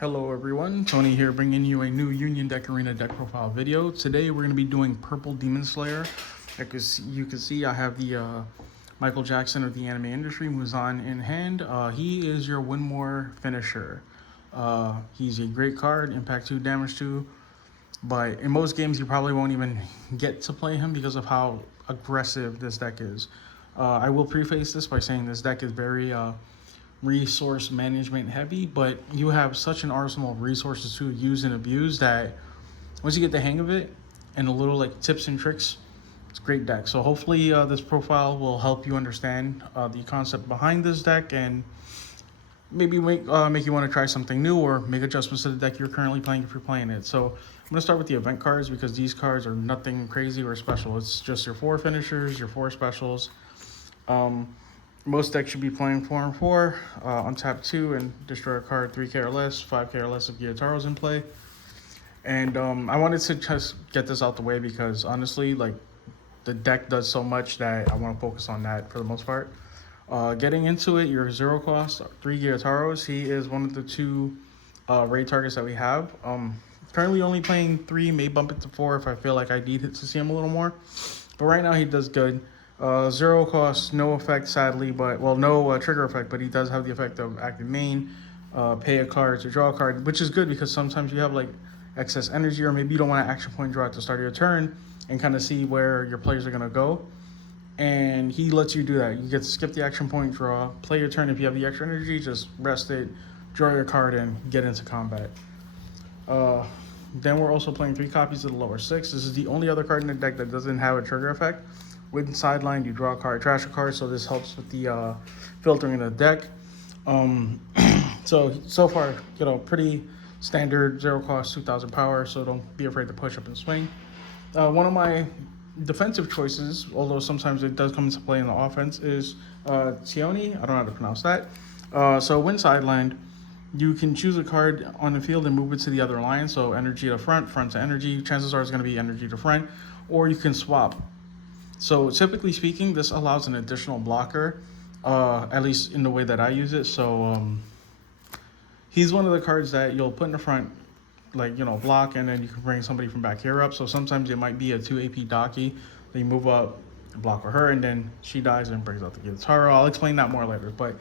Hello everyone, Tony here bringing you a new Union Deck Arena deck profile video. Today we're going to be doing Purple Demon Slayer. As you can see, I have the Michael Jackson of the anime industry, Muzan, in hand. He is your win more finisher. He's a great card, impact 2, damage 2, but in most games you probably won't even get to play him because of how aggressive this deck is. I will preface this by saying this deck is very resource management heavy, but you have such an arsenal of resources to use and abuse that once you get the hang of it and a little like tips and tricks, it's a great deck. So hopefully this profile will help you understand the concept behind this deck and maybe make you want to try something new or make adjustments to the deck you're currently playing if you're playing it. So I'm going to start with the event cards because these cards are nothing crazy or special. It's just your 4 finishers, your 4 specials. Most decks should be playing 4 and 4, untap 2 and destroy a card 3k or less, 5k or less if Gyutaro's in play. And I wanted to just get this out the way because honestly, like, the deck does so much that I want to focus on that for the most part. Getting into it, your 0 cost, 3 Gyutaros. He is one of the 2 raid targets that we have. Currently only playing 3, may bump it to 4 if I feel like I need to see him a little more. But right now he does good. 0 cost, no effect sadly, but well, no trigger effect, but he does have the effect of active main, pay a card to draw a card, which is good because sometimes you have like excess energy or maybe you don't want to action point draw at the start of your turn and kind of see where your players are going to go. And he lets you do that. You get to skip the action point draw, play your turn. If you have the extra energy, just rest it, draw your card and get into combat. Then we're also playing 3 copies of the lower 6. This is the only other card in the deck that doesn't have a trigger effect. With sideline, you draw a card, trash a card, so this helps with the filtering in the deck. So far, pretty standard 0 cost, 2000 power, so don't be afraid to push up and swing. One of my defensive choices, although sometimes it does come into play in the offense, is Tioni. I don't know how to pronounce that. So when sidelined, you can choose a card on the field and move it to the other line, so energy to front, front to energy. Chances are it's going to be energy to front, or you can swap. So typically speaking, this allows an additional blocker, at least in the way that I use it. So he's one of the cards that you'll put in the front, like, block, and then you can bring somebody from back here up. So sometimes it might be a 2 AP Daki. Then you move up, block for her, and then she dies and brings out the Gyutaro. I'll explain that more later. But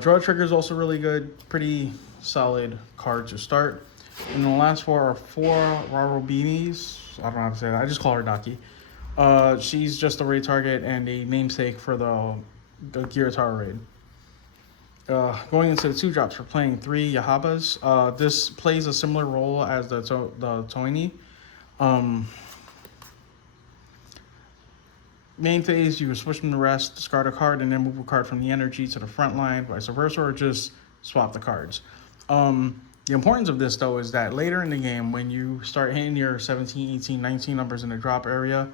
draw trigger is also really good. Pretty solid card to start. And the last 4 are 4 Rarobinis. I don't know how to say that. I just call her Daki. She's just a raid target and a namesake for the Gyutaro raid. Going into the 2 drops, we're playing 3 Yahabas. This plays a similar role as the Toini. Main phase, you switch from the rest, discard a card, and then move a card from the energy to the front line, vice versa, or just swap the cards. The importance of this, though, is that later in the game, when you start hitting your 17, 18, 19 numbers in the drop area,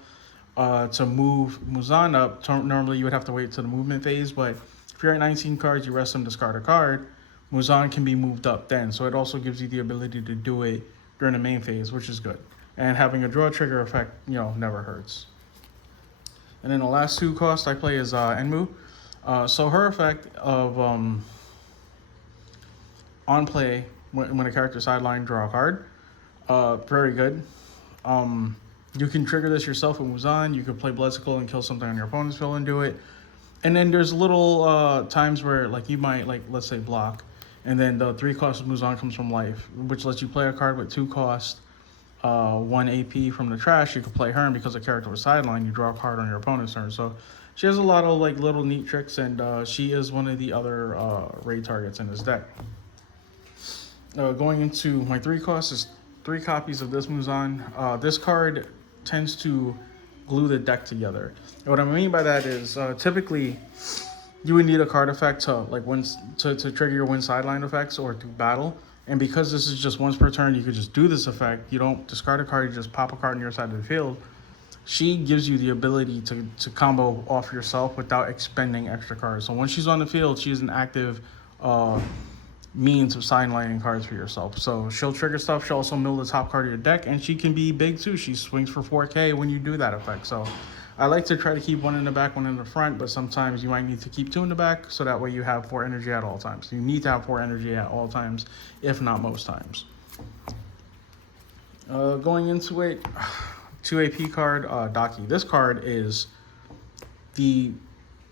to move Muzan up, normally you would have to wait to the movement phase, but if you're at 19 cards, you rest them, discard a card, Muzan can be moved up then. So it also gives you the ability to do it during the main phase, which is good. And having a draw trigger effect, never hurts. And then the last 2 costs I play is Enmu. So her effect of on play, when a character sideline, draw a card, very good. You can trigger this yourself with Muzan. You can play Bloodsicle and kill something on your opponent's field and do it. And then there's little times where, like, you might, like, let's say block, and then the 3 cost of Muzan comes from life, which lets you play a card with 2 cost, 1 AP from the trash. You can play her, and because the character was sidelined, you draw a card on your opponent's turn. So she has a lot of, like, little neat tricks, and she is one of the other raid targets in this deck. Going into my 3 costs is 3 copies of this Muzan. This card tends to glue the deck together. And what I mean by that is typically you would need a card effect to trigger your win sideline effects or to battle. And because this is just once per turn, you could just do this effect. You don't discard a card, you just pop a card on your side of the field. She gives you the ability to combo off yourself without expending extra cards. So once she's on the field, she's an active means of sidelining cards for yourself. So she'll trigger stuff. She'll also mill the top card of your deck, and she can be big too. She swings for 4k when you do that effect. So I like to try to keep one in the back, one in the front, but sometimes you might need to keep two in the back, so that way you have 4 energy at all times. You need to have 4 energy at all times, if not most times. Going into it, 2 AP card, Daki. This card is the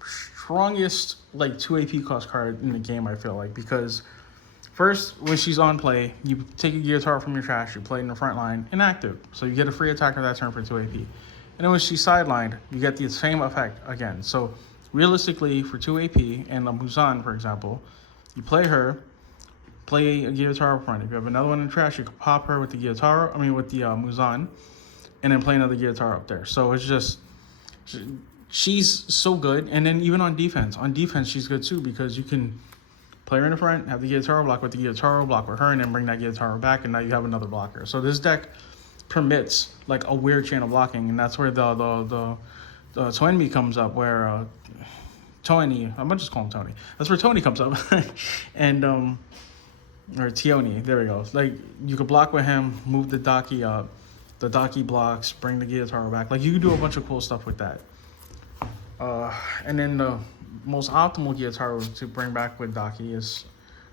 strongest, like, 2 AP cost card in the game, I feel like, because first, when she's on play, you take a Gyutaro from your trash, you play it in the front line, inactive. So you get a free attack on that turn for 2 AP. And then when she's sidelined, you get the same effect again. So realistically, for 2 AP and a Muzan, for example, you play her, play a Gyutaro up front. If you have another one in the trash, you can pop her with the Gyutaro, with the Muzan, and then play another Gyutaro up there. So it's just, she's so good. And then even on defense, she's good too, because you can play her in the front, have the Gyutaro, block with the Gyutaro, block with her, and then bring that Gyutaro back, and now you have another blocker. So this deck permits like a weird chain of blocking, and that's where the Tony comes up, where Tony, I'm gonna just call him Tony. That's where Tony comes up, and or Tioni, there we go. Like, you could block with him, move the Daki up, the Daki blocks, bring the Gyutaro back. Like, you can do a bunch of cool stuff with that. And then the most optimal Gyutaro to bring back with Daki is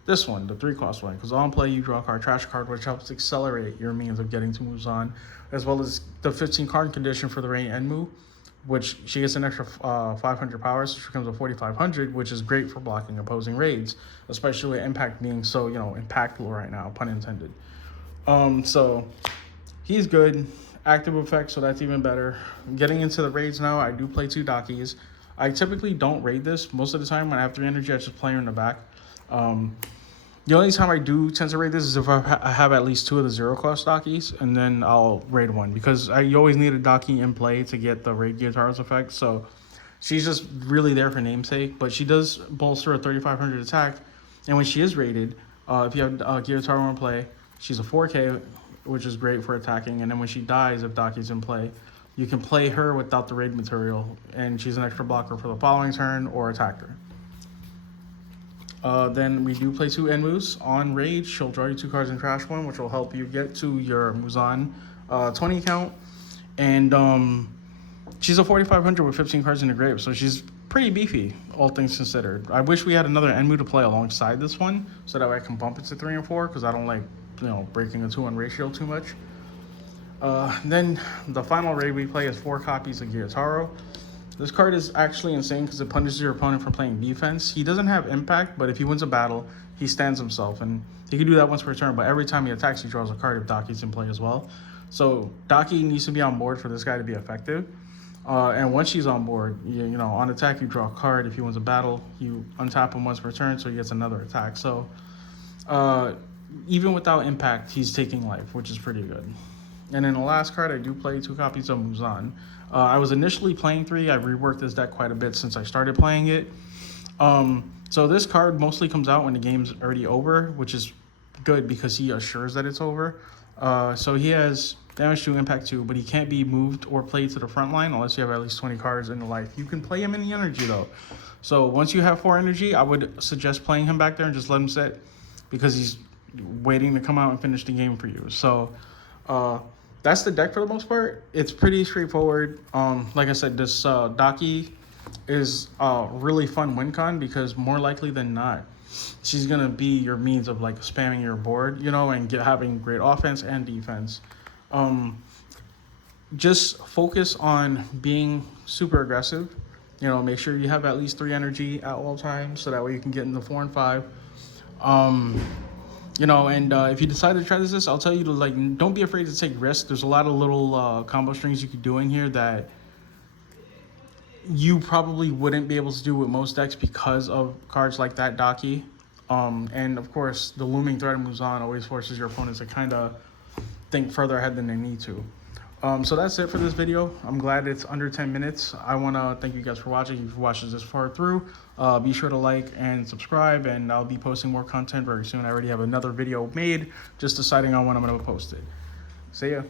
this one, the 3-cost one. Because on play, you draw a card, trash card, which helps accelerate your means of getting to Muzan, as well as the 15-card condition for the Rain Enmu, which she gets an extra 500 power, so she becomes a 4,500, which is great for blocking opposing raids, especially with Impact being so, impactful right now, pun intended. So he's good. Active effect, so that's even better. Getting into the raids now, I do play 2 Dakis. I typically don't raid this. Most of the time when I have 3 energy, I just play her in the back. The only time I do tend to raid this is if I have at least 2 of the 0-cost Dakis, and then I'll raid one, because you always need a Daki in play to get the raid Gyutaro's effect. So she's just really there for namesake, but she does bolster a 3,500 attack. And when she is raided, if you have Gyutaro in play, she's a 4K, which is great for attacking. And then when she dies, if Daki's in play, you can play her without the raid material, and she's an extra blocker for the following turn or attack her. Then we do play 2 Enmus. On raid, she'll draw you 2 cards and trash one, which will help you get to your Muzan 20 count. And she's a 4,500 with 15 cards in the grave, so she's pretty beefy, all things considered. I wish we had another Enmu to play alongside this one, so that way I can bump it to 3 and 4, because I don't like breaking a 2-1 ratio too much. Then the final raid we play is 4 copies of Gyutaro. This card is actually insane because it punishes your opponent for playing defense. He doesn't have impact, but if he wins a battle, he stands himself, and he can do that once per turn, but every time he attacks, he draws a card if Daki's in play as well. So Daki needs to be on board for this guy to be effective. And once she's on board, on attack, you draw a card. If he wins a battle, you untap him once per turn, so he gets another attack. So even without impact, he's taking life, which is pretty good. And in the last card, I do play 2 copies of Muzan. I was initially playing 3. I reworked this deck quite a bit since I started playing it. So this card mostly comes out when the game's already over, which is good because he assures that it's over. So he has damage 2, impact 2, but he can't be moved or played to the front line unless you have at least 20 cards in the life. You can play him in the energy, though. So once you have 4 energy, I would suggest playing him back there and just let him sit, because he's waiting to come out and finish the game for you. So that's the deck for the most part. It's pretty straightforward. Like I said, this Daki is a really fun win con, because more likely than not, she's going to be your means of like spamming your board, and having great offense and defense. Just focus on being super aggressive. Make sure you have at least 3 energy at all times, so that way you can get into 4 and 5. If you decide to try this, I'll tell you to don't be afraid to take risks. There's a lot of little combo strings you could do in here that you probably wouldn't be able to do with most decks because of cards like that Daki. And of course, the looming threat of Muzan always forces your opponents to kind of think further ahead than they need to. So that's it for this video. I'm glad it's under 10 minutes. I want to thank you guys for watching. If you've watched this far through, be sure to like and subscribe, and I'll be posting more content very soon. I already have another video made, just deciding on when I'm going to post it. See ya.